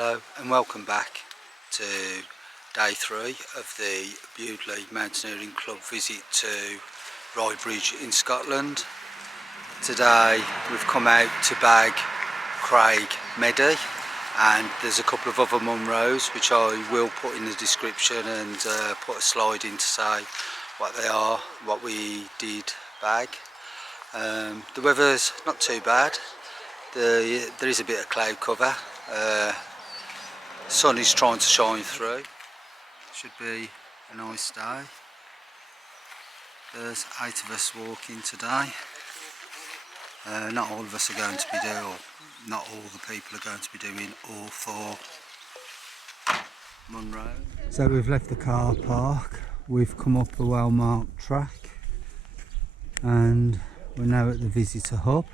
Hello and welcome back to day 3 of the Bewdley Mountaineering Club visit to Rye Bridge in Scotland. Today we've come out to bag Creag Meagaidh, and there's a couple of other Munros which I will put in the description and put a slide in to say what they are, what we did bag. The weather's not too bad. There is a bit of cloud cover. Sun is trying to shine through. Should be a nice day. There's 8 of us walking today. Not all of us are going to be doing, or not all the people are going to be doing all 4 Munro. So we've left the car park, we've come up a well marked track, and we're now at the visitor hub,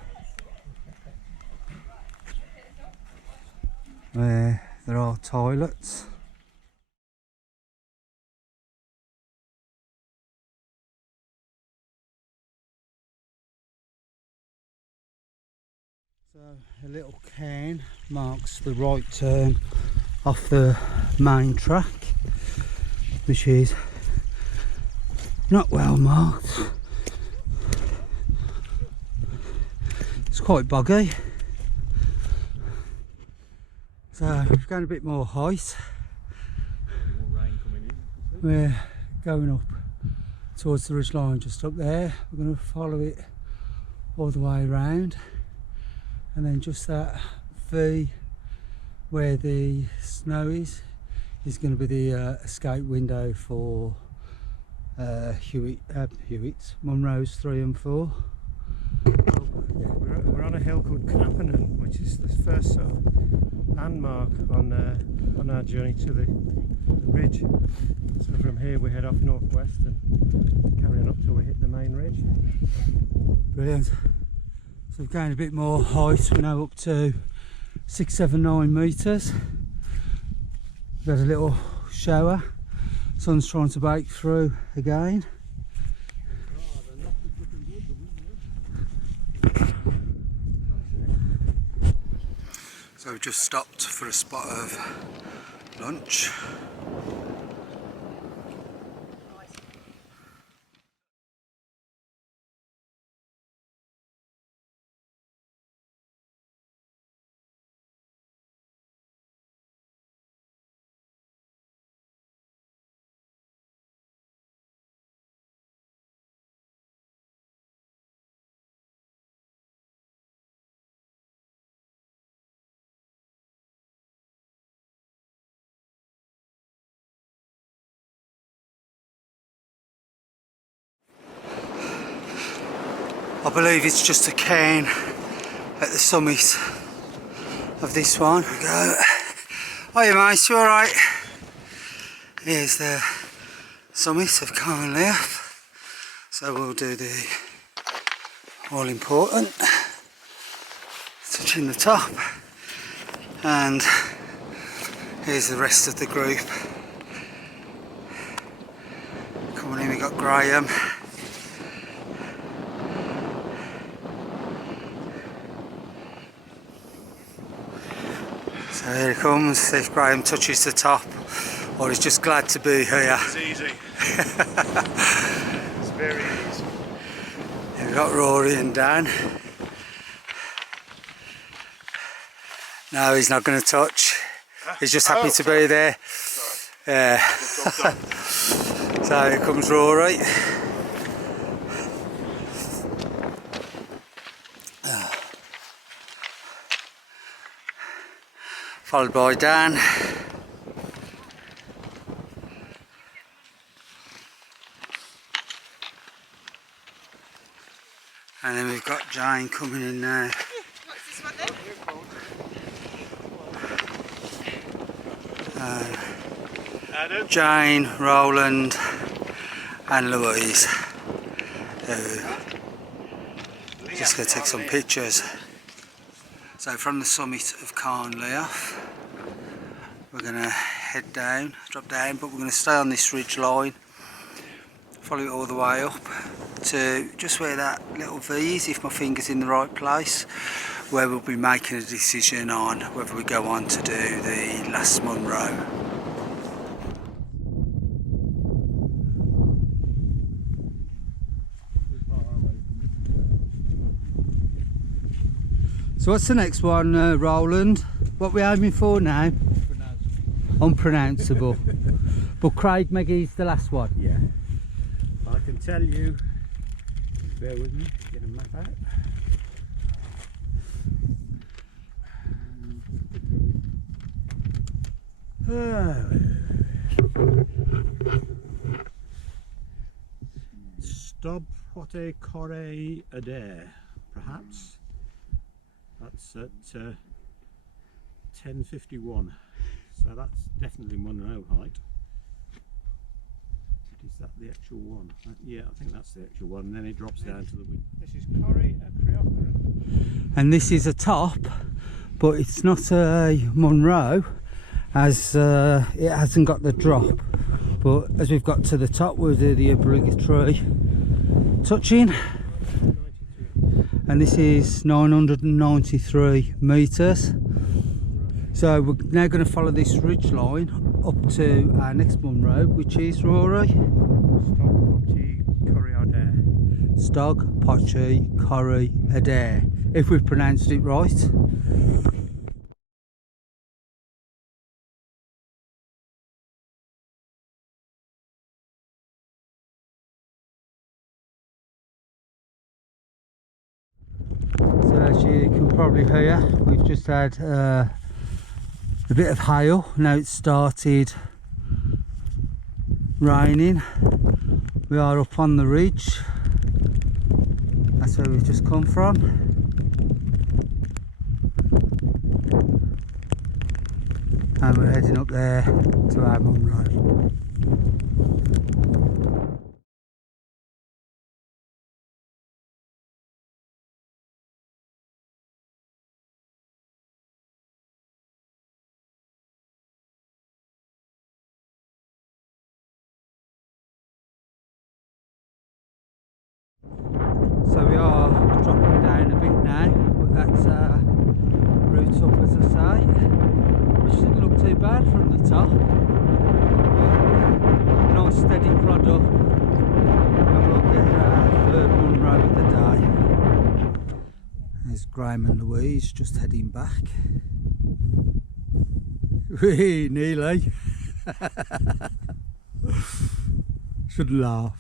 where there are toilets. So a little cairn marks the right turn off the main track, which is not well marked. It's quite boggy. So we've gone a bit more height. We're going up towards the ridge line just up there. We're going to follow it all the way around, and then just that V where the snow is going to be the escape window for Hewitt's Munros 3 and 4. We're on a hill called Knappenham, which is the first sort of landmark on our journey to the ridge. So from here we head off northwest and carry on up till we hit the main ridge. Brilliant. So we've gained a bit more height. We're now up to 679 metres. We've had a little shower. Sun's trying to break through again. So we've just stopped for a spot of lunch. I believe it's just a cairn at the summit of this one. Here we go. Hiya mate, you alright? Here's the summit of Carn Liath. So we'll do the all important, touching the top, and here's the rest of the group. Coming in, we got Graham. So here he comes, see if Graham touches the top, or he's just glad to be here. It's easy. It's very easy. Here we've got Rory and Dan. No, he's not going to touch. He's just happy to be there. Yeah. So here comes Rory. Followed by Dan. And then we've got Jane coming in now. What's this one then? Jane, Roland and Louise. Just going to take some pictures. So from the summit of Carn Liath, we're going to head down, drop down, but we're going to stay on this ridge line, follow it all the way up to just where that little V is, if my finger's in the right place. where we'll be making a decision on whether we go on to do the last Munro. So what's the next one, Roland? What are we aiming for now? Unpronounceable. But Creag Meagaidh's the last one. Yeah. I can tell you, bear with me, get a map out. Stob, Poite, Coire, Ardair, perhaps. That's at 10:51, so that's definitely Munro height. Is that the actual one? Yeah, I think that's the actual one. And then it drops down to the wind. This is Coire, Creag. And this is a top, but it's not a Munro, as it hasn't got the drop. But as we've got to the top, we'll do the obligatory touching. And this is 993 metres. So we're now going to follow this ridge line up to our next Munro, which is, Rory? Stob, Poite, Coire, Ardair, if we've pronounced it right. So as you can probably hear, we've just had a bit of hail. Now it's started raining. We are up on the ridge. That's where we've just come from. And we're heading up there to our Munro. So we are dropping down a bit now, but that's route up, as I say, which didn't look too bad from the top. Nice steady plod up, and we'll get our third Munro of the day. There's Graham and Louise just heading back. Whee, nearly. Should laugh.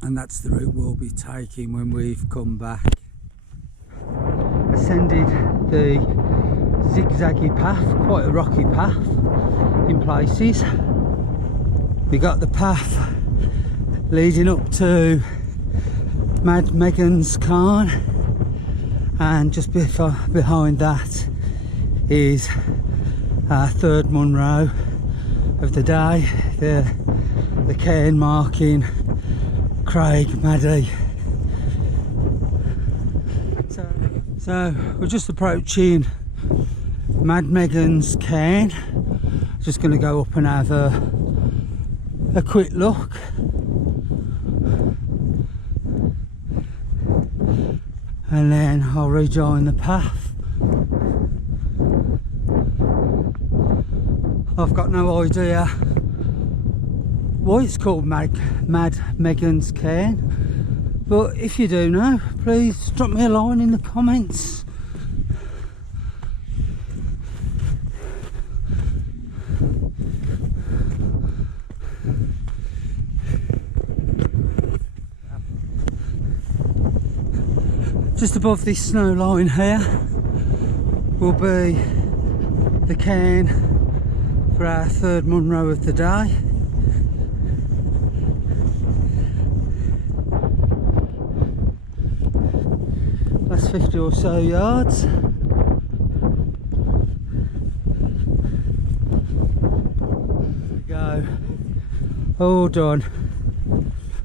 And that's the route we'll be taking when we've come back. Ascended the zigzaggy path, quite a rocky path in places. We got the path leading up to Mad Megan's Carn, and just behind that is our third Munro of the day, the cairn marking Creag Meagaidh. So we're just approaching Mad Megan's cairn. Just going to go up and have a quick look. And then I'll rejoin the path. I've got no idea why it's called Mad Megan's Cairn, but if you do know, please drop me a line in the comments. Just above this snow line here will be the cairn for our third Munro of the day. Last 50 or so yards. There we go. All done.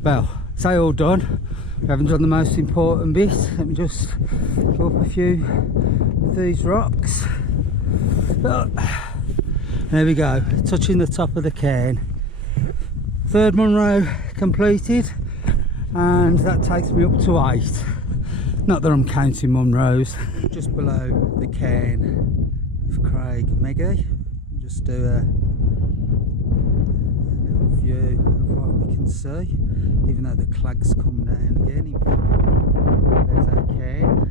Well, say all done. We haven't done the most important bit. Let me just go up a few of these rocks. There we go, touching the top of the cairn. Third Munro completed, and that takes me up to 8. Not that I'm counting Munros. Just below the cairn of Creag Meagaidh. Just do a little view of what we can see, even though the clag's come down again. There's our cairn.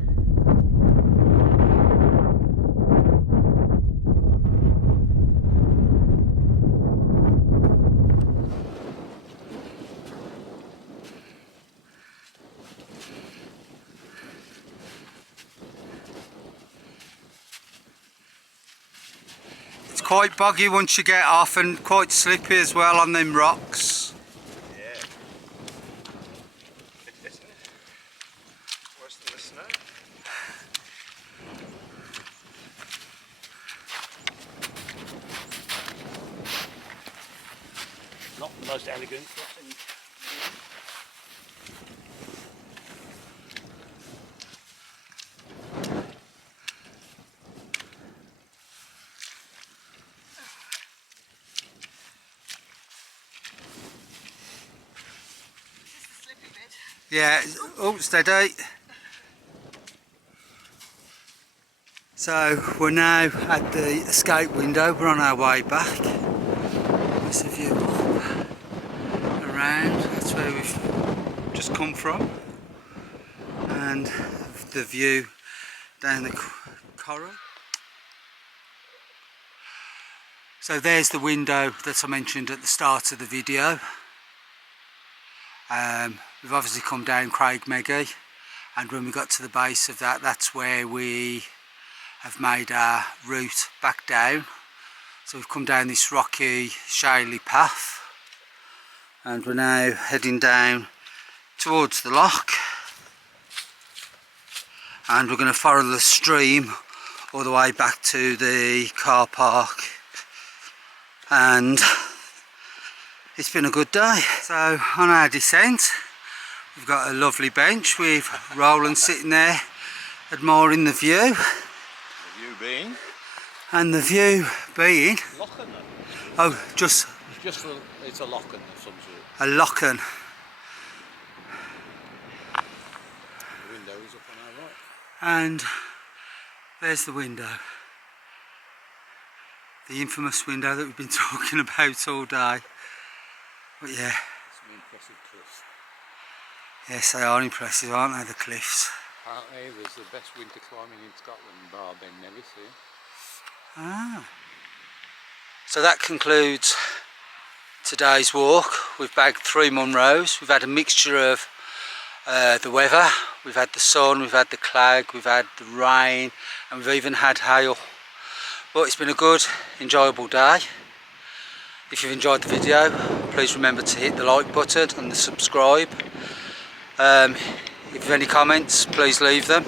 Quite boggy once you get off, and quite slippy as well on them rocks. Yeah. Worse than the snow. Not the most elegant crossing. Yeah, oh, steady. So we're now at the escape window, we're on our way back. There's a view up, around, that's where we've just come from. And the view down the Coire. So there's the window that I mentioned at the start of the video. We've obviously come down Creag Meagaidh, and when we got to the base of that, that's where we have made our route back down. So we've come down this rocky, shaly path, and we're now heading down towards the loch, and we're going to follow the stream all the way back to the car park. And it's been a good day. So on our descent, we've got a lovely bench with Roland sitting there admiring the view. The view being? And the view being? Lochen. Oh, just it's a lochen of some sort. A lochen. The window is up on our right. And there's the window. The infamous window that we've been talking about all day. But yeah. Some impressive cliffs. Yes, they are impressive, aren't they, the cliffs? Apparently there's the best winter climbing in Scotland, bar Ben Nevis here. Ah. So that concludes today's walk. We've bagged 3 Munros. We've had a mixture of the weather. We've had the sun, we've had the clag, we've had the rain, and we've even had hail. But it's been a good, enjoyable day. If you've enjoyed the video, please remember to hit the like button and the subscribe. If you have any comments, please leave them.